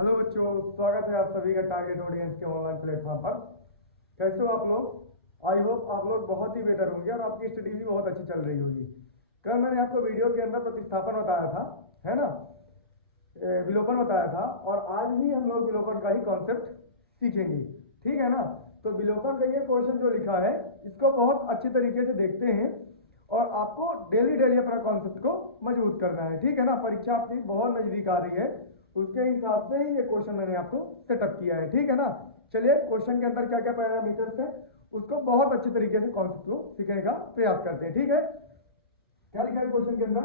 Hello बच्चों, स्वागत है आप सभी का टारगेट ऑडियंस के ऑनलाइन प्लेटफॉर्म पर। कैसे हो आप लोग? आई होप आप लोग बहुत ही बेटर होंगे और आपकी स्टडी भी बहुत अच्छी चल रही होगी। कल मैंने आपको वीडियो के अंदर प्रतिस्थापन बताया था, है ना, विलोपन बताया था, और आज भी हम लोग विलोपन का ही कॉन्सेप्ट सीखेंगे। ठीक है ना? तो विलोपन का ये क्वेश्चन जो लिखा है इसको बहुत अच्छी तरीके से देखते हैं और आपको डेली डेली अपना कॉन्सेप्ट को मजबूत करना है। ठीक है ना? परीक्षा आपकी बहुत नजदीक आ रही है, उसके हिसाब से ही ये क्वेश्चन मैंने आपको सेटअप किया है। ठीक है ना? चलिए, क्वेश्चन के अंदर क्या क्या पैरामीटर्स है उसको बहुत अच्छी तरीके से कॉन्सेप्ट को सीखने का प्रयास करते हैं। ठीक है? क्या लिखा है क्वेश्चन के अंदर?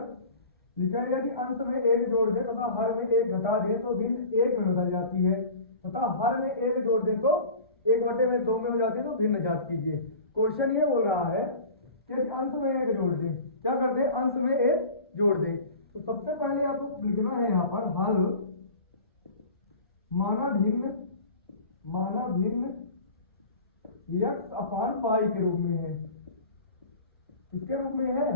लिखा है यदि अंश में एक जोड़ दे तथा हर में एक घटा दे तो भिन्न एक में बदल जाती है, तथा हर में एक जोड़ दे तो एक बटे में दो में हो जाती है, तो भिन्न जात कीजिए। क्वेश्चन ये बोल रहा है कि अंश में एक जोड़ दे, क्या कर दे? अंश में एक जोड़ दे। तो सबसे पहले आपको लिखना है यहाँ पर हल माना भिन्न यक्स अपान पाई के रूप में है। किसके रूप में है?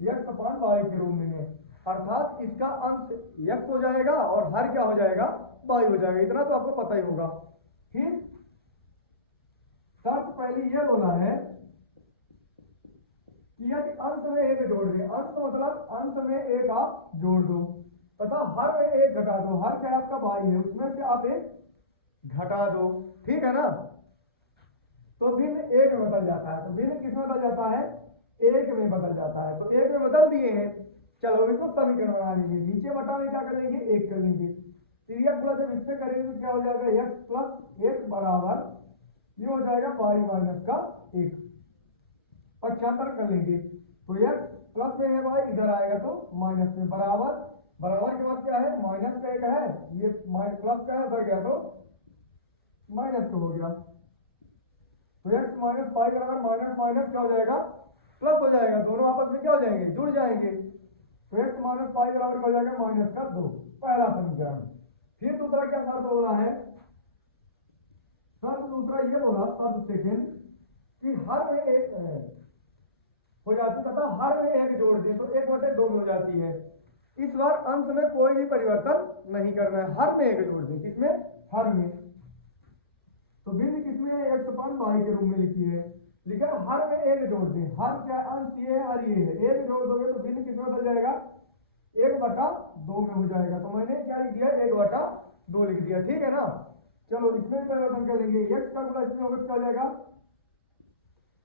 यक्स अपान वाई के रूप में है। अर्थात इसका अंश यक्स हो जाएगा और हर क्या हो जाएगा? वाई हो जाएगा। इतना तो आपको पता ही होगा। फिर शर्त पहली ये बोला है कि यदि अंश में एक जोड़ दे, अंश मतलब अंश में एक आप जोड़ दो तथा हर में एक घटा दो। हर क्या आपका वाई है, उसमें से आप एक घटा दो। ठीक है ना? तो भिन्न एक में बदल जाता है। तो भिन्न किस में बदल जाता है? एक में बदल जाता है। तो एक में बदल दिए हैं। चलो इसको समीकरण बना लीजिए। नीचे बटा में क्या कर लेंगे? एक कर लेंगे। तिर्यक गुणा जब इससे करेंगे तो क्या हो जाएगा? एक्स प्लस एक बराबर ये हो जाएगा वाई माइनस का एक। पक्षांतर कर लेंगे तो एक्स प्लस में है वाई, इधर आएगा तो माइनस में। बराबर बराबर के बाद क्या है? माइनस का एक है, ये प्लस का है, उधर गया तो माइनस का हो गया। तो एक्स माइनस पाई बराबर माइनस माइनस क्या हो जाएगा? प्लस हो जाएगा। दोनों आपस में क्या हो जाएंगे? जुड़ जाएंगे। तो एक्स माइनस पाई बराबर क्या हो जाएगा? माइनस का दो। पहला समीकरण। फिर दूसरा क्या शर्त बोला है? शर्त दूसरा ये बोला, शर्त सेकेंड, कि हर में एक हो जाती तथा हर में एक जोड़ दें तो एक बटे दो में हो जाती है। इस बार अंश में कोई भी परिवर्तन नहीं करना है, हर में एक जोड़ दें। किसमें? हर में। तो भिन्न किसमें है? एक्स अपान वाई के रूप में लिखी है। लिखा है हर में एक जोड़ दें। हर क्या? अंश ये है और ये है। एक जोड़ दोगे तो भिन्न किसमें बदल जाएगा? एक बटा दो में हो जाएगा। तो मैंने क्या लिख दिया? एक बटा दो लिख दिया। ठीक है ना? चलो इसमें परिवर्तन कर लेंगे। एक्स का गुणा इसमें होगा क्या हो जाएगा?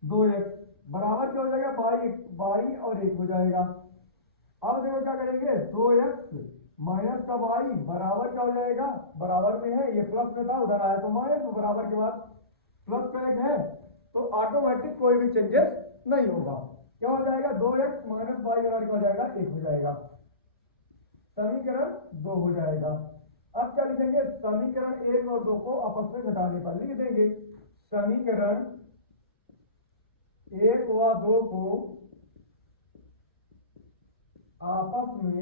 दो एक्स बराबर क्या हो जाएगा? बाई बाई और एक हो जाएगा। अब देखो क्या करेंगे? दो एक्स माइनस का वाई बराबर क्या हो जाएगा? बराबर में है, ये प्लस में था, उधर आया तो माइनस, तो बराबर के बाद प्लस का एक है, तो ऑटोमेटिक कोई भी चेंजेस नहीं होगा। क्या हो जाएगा? दो एक्स माइनस वाई बराबर क्या हो जाएगा? एक हो जाएगा। समीकरण दो हो जाएगा। अब क्या लिखेंगे? समीकरण एक और दो को आपस में घटाने पर लिख देंगे। समीकरण एक व दो को आपस में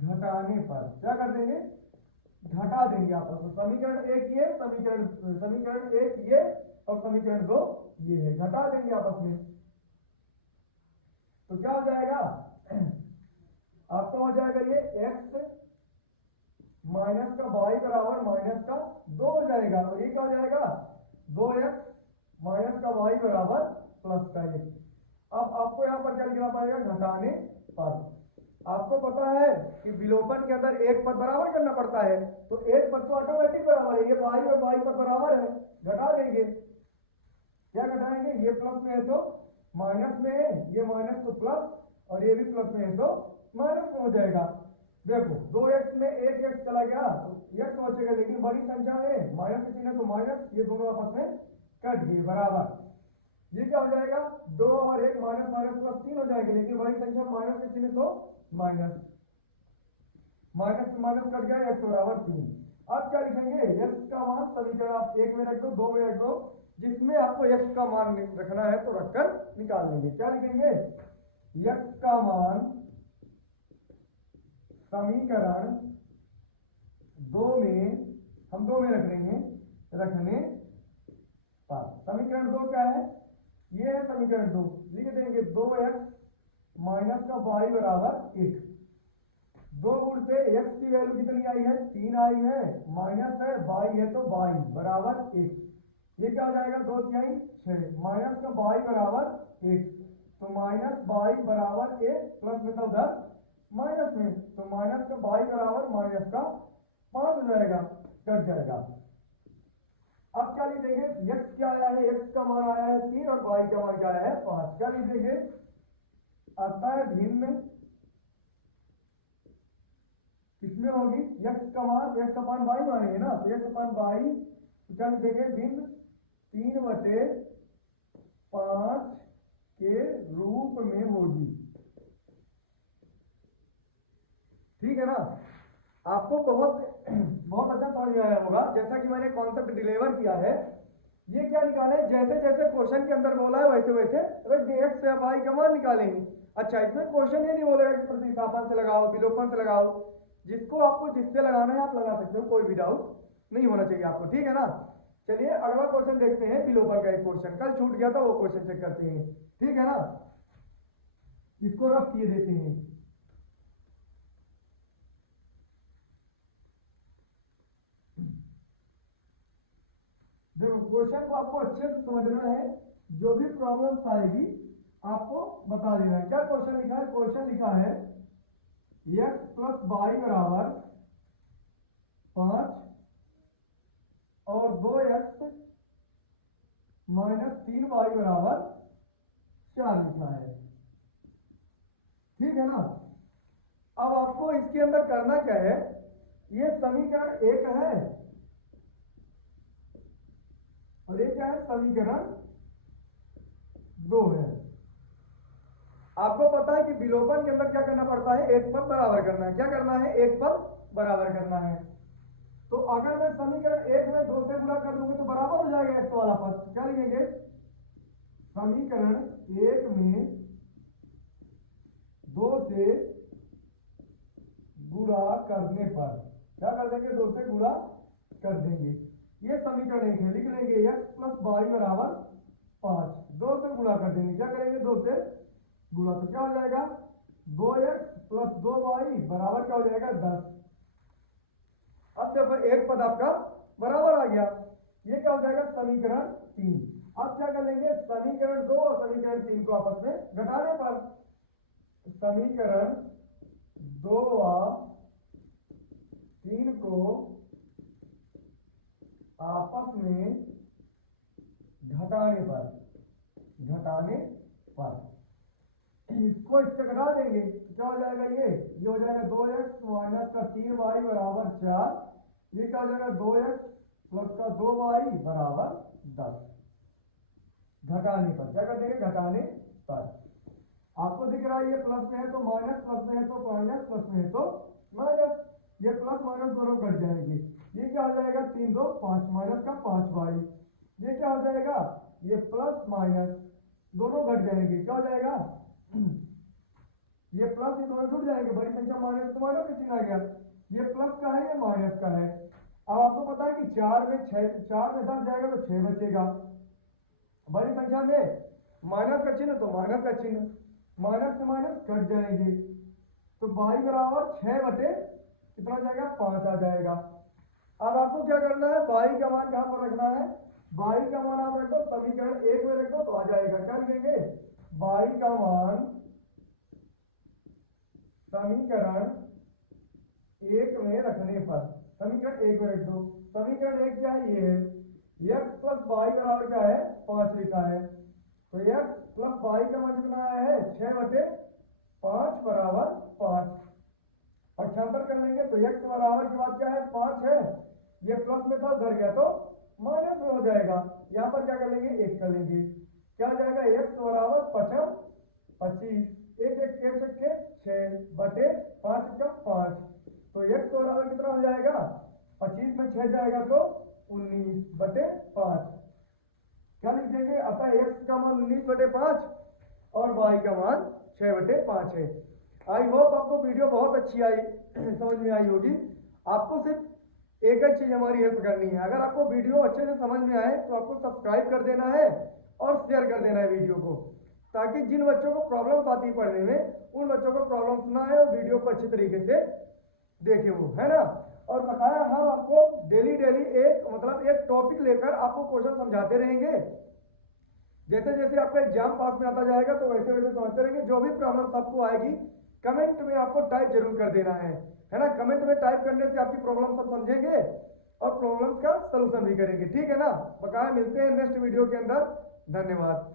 घटाने पर क्या कर देंगे? घटा देंगे आपस में। समीकरण एक ये, समीकरण एक ये और समीकरण दो ये है, घटा देंगे आपस में। तो क्या हो जाएगा? आपका हो जाएगा ये x माइनस का वाई बराबर माइनस का दो हो जाएगा, और ये क्या हो जाएगा? दो एक्स माइनस का वाई बराबर प्लस का एक। अब आपको यहां पर क्या लिखना पड़ेगा? घटाने पर। आपको पता है कि विलोपन के अंदर एक पद बराबर करना पड़ता है, तो एक पद तो ऑटोमेटिक बराबर है, ये वाई और वाई पद बराबर है, घटा देंगे। क्या घटाएंगे? ये प्लस में है तो माइनस में है, ये माइनस तो प्लस, और ये भी प्लस में है तो माइनस में हो जाएगा। देखो दो एक्स में एक एक्स चला गया तो एक्स बचेगा, लेकिन बड़ी संख्या में माइनस का चिन्ह तो माइनस, ये दोनों आपस में कट गए बराबर। ये क्या हो जाएगा? दो और एक माइनस माइनस प्लस तीन हो जाएंगे, लेकिन बड़ी संख्या माइनस का चिन्ह तो माइनस, माइनस माइनस कट गया, एक्स बराबर तीन। अब क्या लिखेंगे? एक्स का मान समीकरण आप एक में रख दो, दो में रख दो, जिसमें आपको एक्स का मान रखना है तो रखकर निकाल लेंगे। क्या लिखेंगे? एक्स का मान समीकरण दो में, हम दो में रख लेंगे, रखने पर। समीकरण दो क्या है? ये है समीकरण दो। लिख देंगे दो एक्स माइनस का वाई बराबर एक। 2 गुणते x की वैल्यू कितनी आई है 3 आई है, माइनस है y है तो y बराबर 1। ये क्या हो जाएगा 2 तिहाई 6 माइनस का y बराबर 1, तो माइनस y बराबर 1 प्लस में था उधर माइनस में, तो माइनस का y बराबर माइनस का 5 हो जाएगा, कट जाएगा। अब क्या लिखेंगे x क्या आया है, x का मान आया है 3 और y का मान क्या आया है 5, क्या लिखेंगे अतः भिन्न किसमें होगी x का मान x अपान y मानेंगे ना, तो x अपान y क्या लिखेंगे भिन्न 3/5 के रूप में होगी। ठीक है ना, आपको बहुत बहुत अच्छा समझ में आया होगा। जैसा कि मैंने कॉन्सेप्ट डिलीवर किया है, ये क्या निकाले जैसे जैसे क्वेश्चन के अंदर बोला है वैसे वैसे x से y का मान निकालेंगे। अच्छा, इसमें क्वेश्चन ये नहीं बोलेगा कि प्रतिस्थापन से लगाओ विलोपन से लगाओ, जिसको आपको जिससे लगाना है आप लगा सकते हो, कोई भी डाउट नहीं होना चाहिए आपको। ठीक है ना, चलिए अगला क्वेश्चन देखते हैं, विलोपन का एक क्वेश्चन कल छूट गया था, वो क्वेश्चन चेक करते हैं। ठीक है ना, इसको रफ किए देते हैं। देखो क्वेश्चन को आपको अच्छे से समझना है, जो भी प्रॉब्लम्स आएगी आपको बता देना है। क्या क्वेश्चन लिखा है, क्वेश्चन लिखा है x प्लस वाई बराबर 5 और 2x माइनस 3y बराबर 4 लिखा है। ठीक है ना, अब आपको इसके अंदर करना क्या है, ये समीकरण 1 है और ये क्या है समीकरण 2 है। आपको पता है कि विलोपन के अंदर क्या करना पड़ता है, एक पद बराबर करना है। क्या करना है, एक पद बराबर करना है। तो अगर मैं समीकरण 1 में 2 से गुणा कर दूंगा तो बराबर हो जाएगा x वाला पद। क्या लिखेंगे, समीकरण 1 में 2 से गुणा करने पर क्या कर देंगे, 2 से गुणा कर देंगे। ये समीकरण 1 है, लिख लेंगे x प्लस वाई बराबर 5, 2 से गुणा कर देंगे। क्या करेंगे, 2 से गुणा, तो क्या हो जाएगा 2x प्लस 2y बराबर क्या हो जाएगा 10। अब देखो एक पद आपका बराबर आ गया, ये क्या हो जाएगा समीकरण 3। अब क्या कर लेंगे, समीकरण 2 और समीकरण 3 को आपस में घटाने पर समीकरण 2 और 3 को आपस में घटाने पर इसको इससे घटा देंगे तो क्या हो जाएगा, ये हो जाएगा 2x माइनस का 3y बराबर 4, ये क्या हो जाएगा 2x प्लस का 2y बराबर 10। घटाने पर क्या कर देंगे, घटाने पर आपको दिख रहा है ये प्लस में है तो माइनस, प्लस में है तो माइनस, प्लस में है तो माइनस, ये प्लस माइनस दोनों कट जाएंगे। ये क्या हो जाएगा 3 2 5 माइनस का 5y, ये क्या हो जाएगा, ये प्लस माइनस दोनों घट जाएंगे। क्या हो जाएगा, ये प्लस ये दोनों जुड़ जाएंगे, बड़ी संख्या माइनस तो माइनस का चिन्ह आ गया, ये प्लस का है ये माइनस का है। अब आपको पता है कि 4 में 10 जाएगा तो 6 बचेगा, बड़ी संख्या में माइनस का चिन्ह तो माइनस का चिन्ह, माइनस से माइनस कट जाएंगे, तो y बराबर 6 बटे कितना जाएगा 5 आ जाएगा। अब आपको क्या करना है, y का मान कहां पर रखना है, y का मान आप रख दो समीकरण 1 में रख दो तो आ जाएगा। क्या लिखेंगे, y का मान समीकरण 1 में रखने पर, समीकरण 1 में रख दो। समीकरण 1 क्या है, ये है x प्लस वाई बराबर क्या है 5 लिखा है, तो x प्लस वाई का मान कितना आया है 6 बटे 5 बराबर 5। पक्षांतर कर लेंगे तो x बराबर के बाद क्या है 5 है, ये प्लस में था उधर गया तो माइनस में हो जाएगा। यहाँ पर क्या कर लेंगे 1 कर लेंगे, क्या हो जाएगा x बराबर 5 25, 1 1 1 के 6 बटे 5 का 5, तो x बराबर कितना हो जाएगा 25 में 6 जाएगा तो 19 बटे 5। क्या लिख देंगे, अतः x का मान 19 बटे 5 और y का मान 6 बटे 5 है। आई होप आपको वीडियो बहुत अच्छी आई समझ में आई होगी। आपको सिर्फ एक ही चीज हमारी हेल्प करनी है, अगर आपको वीडियो अच्छे से समझ में आए तो आपको सब्सक्राइब कर देना है और शेयर कर देना है वीडियो को, ताकि जिन बच्चों को प्रॉब्लम्स आती है पढ़ने में उन बच्चों को प्रॉब्लम्स ना आए और वीडियो को अच्छी तरीके से देखे वो, है ना। और बकाया हम आपको डेली एक मतलब एक टॉपिक लेकर आपको क्वेश्चन समझाते रहेंगे। जैसे जैसे आपका एग्जाम पास में आता जाएगा तो वैसे वैसे समझते रहेंगे। जो भी प्रॉब्लम आपको आएगी कमेंट में आपको टाइप जरूर कर देना है ना। कमेंट में टाइप करने से आपकी प्रॉब्लम सब समझेंगे और प्रॉब्लम्स का सलूशन भी करेंगे, ठीक है ना। बकाया मिलते हैं नेक्स्ट वीडियो के अंदर। धन्यवाद।